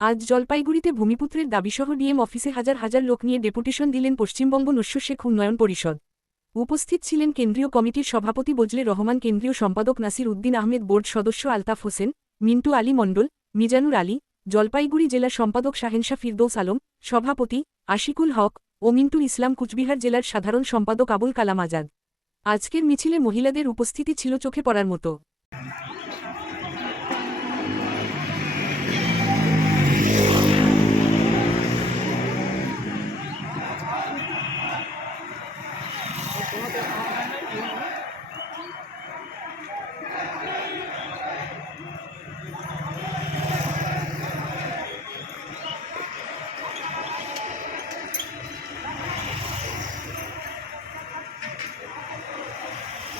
আজ জলপাইগুড়িতে ভূমিপুত্রের দাবিসহ ডিএম অফিসে হাজার হাজার লোক নিয়ে ডেপুটেশন দিলেন পশ্চিমবঙ্গ নস্য শেখ উন্নয়ন পরিষদ। উপস্থিত ছিলেন কেন্দ্রীয় কমিটির সভাপতি বজলে রহমান, কেন্দ্রীয় সম্পাদক নাসির উদ্দিন আহমেদ, বোর্ড সদস্য আলতাফ হোসেন, মিন্টু আলী মণ্ডল, মিজানুর আলী, জলপাইগুড়ি জেলা সম্পাদক শাহেনশা ফিরদৌস আলম, সভাপতি আশিকুল হক ও মিন্টু ইসলাম, কুচবিহার জেলার সাধারণ সম্পাদক আবুল কালাম আজাদ। আজকের মিছিলে মহিলাদের উপস্থিতি ছিল চোখে পড়ার মতো।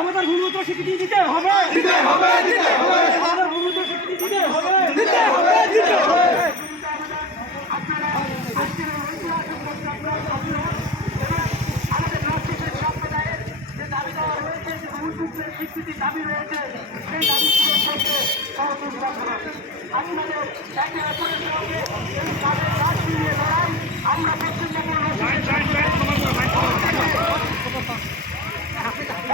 আমাদের ভূমিপুত্র স্বীকৃতি দিতে হবে। আমাদের ভূমিপুত্র স্বীকৃতি দিতে হবে। দিতে হবে দিতে হবে। লড়াই লড়াই বাঁচতে চাই লড়াই লড়াই বাঁচতে চাই স্বীকৃতি দিতে হবে। দিতে হবে দিতে হবে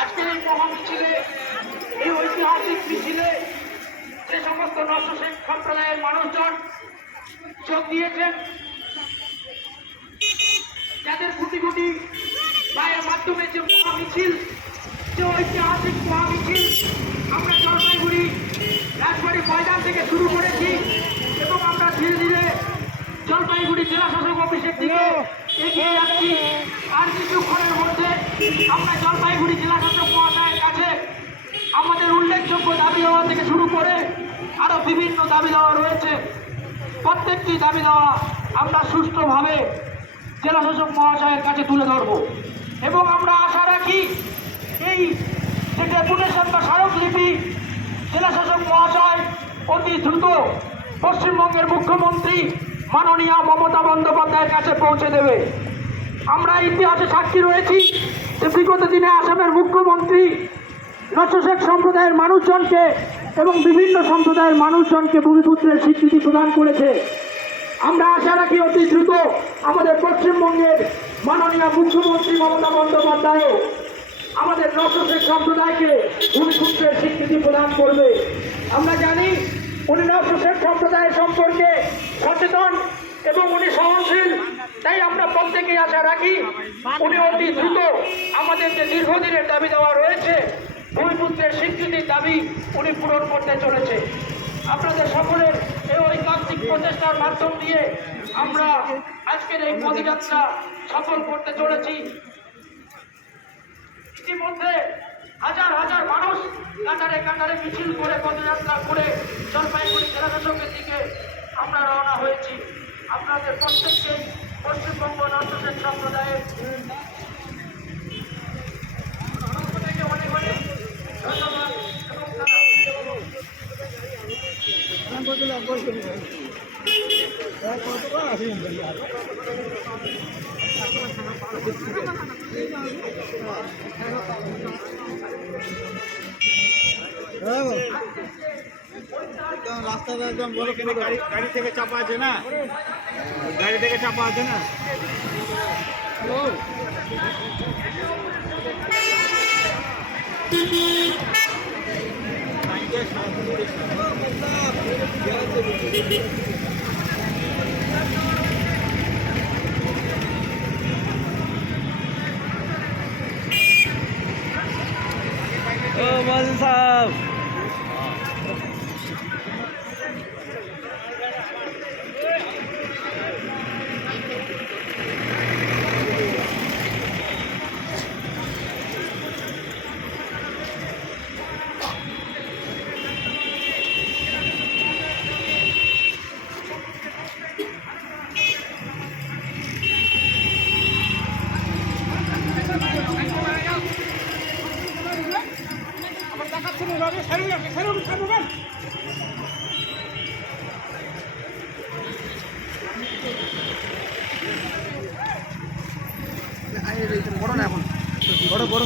আজকের এই মহান মিছিলে এই ঐতিহাসিক মিছিলে যে সমস্ত সম্প্রদায়ের মানুষজন যোগ দিয়েছেন। যাদের কোটি কোটি রায়ের মাধ্যমে যে মহামিছিল, যে ঐতিহাসিক মহামিছিল, আমরা জলপাইগুড়ি রাজবাড়ি ময়দান থেকে শুরু করেছি এবং আমরা ধীরে ধীরে জলপাইগুড়ি জেলা শাসক অফিসের দিকে এগিয়ে যাচ্ছি। আর কিছুক্ষণের মধ্যে আমরা জলপাইগুড়ি জেলা শাসক মহাশয়ের কাছে আমাদের উল্লেখযোগ্য দাবি দেওয়া থেকে শুরু করে আরও বিভিন্ন দাবি দেওয়া রয়েছে। প্রত্যেকটি দাবি দেওয়া আমরা সুষ্ঠুভাবে জেলা শাসক মহাশয়ের কাছে তুলে ধরব। এবং আমরা আশা রাখি এই যে ডেপুটেশন বা স্মারকলিপি জেলা শাসক মহাশয় অতি দ্রুত পশ্চিমবঙ্গের মুখ্যমন্ত্রী মাননীয় মমতা বন্দ্যোপাধ্যায়ের কাছে পৌঁছে দেবে। আমরা ইতিহাসে সাক্ষী রয়েছি যে বিগত দিনে আসামের মুখ্যমন্ত্রী নচশেখ সম্প্রদায়ের মানুষজনকে এবং বিভিন্ন সম্প্রদায়ের মানুষজনকে ভূমিপুত্রের স্বীকৃতি প্রদান করেছে। আমরা আশা রাখি অতি দ্রুত আমাদের পশ্চিমবঙ্গের মাননীয় মুখ্যমন্ত্রী মমতা বন্দ্যোপাধ্যায়ও আমাদের নচশেখ সম্প্রদায়কে ভূমিপুত্রের স্বীকৃতি প্রদান করবে। আমরা জানি উনি নচশেখ সম্প্রদায় সম্পর্কে সচেতন এবং উনি সহনশীল, তাই আমরা প্রত্যেকেই আশা রাখি উনি অতি দ্রুত আমাদের যে দীর্ঘদিনের দাবি দেওয়া রয়েছে। ভূমিপুত্রের স্বীকৃতির দাবি উনি পূরণ করতে চলেছে। আপনাদের সকলের এই ঐকান্তিক প্রচেষ্টার মাধ্যম দিয়ে আমরা আজকের এই পদযাত্রা সফল করতে চলেছি। ইতিমধ্যে হাজার হাজার মানুষ কাতারে কাতারে মিছিল করে পদযাত্রা করে জলপাইগুড়ি জেলা শাসকের দিকে আমরা রওনা হয়েছি। আপনাদের প্রত্যেককে পশ্চিমবঙ্গ নর্থসেন সম্প্রদায়ের রাস্তাটা একদম বড় করে গাড়ি গাড়ি থেকে চাপা আছে না গাড়ি থেকে চাপা আছে না ও মাঝি সাহেব। বড় বড়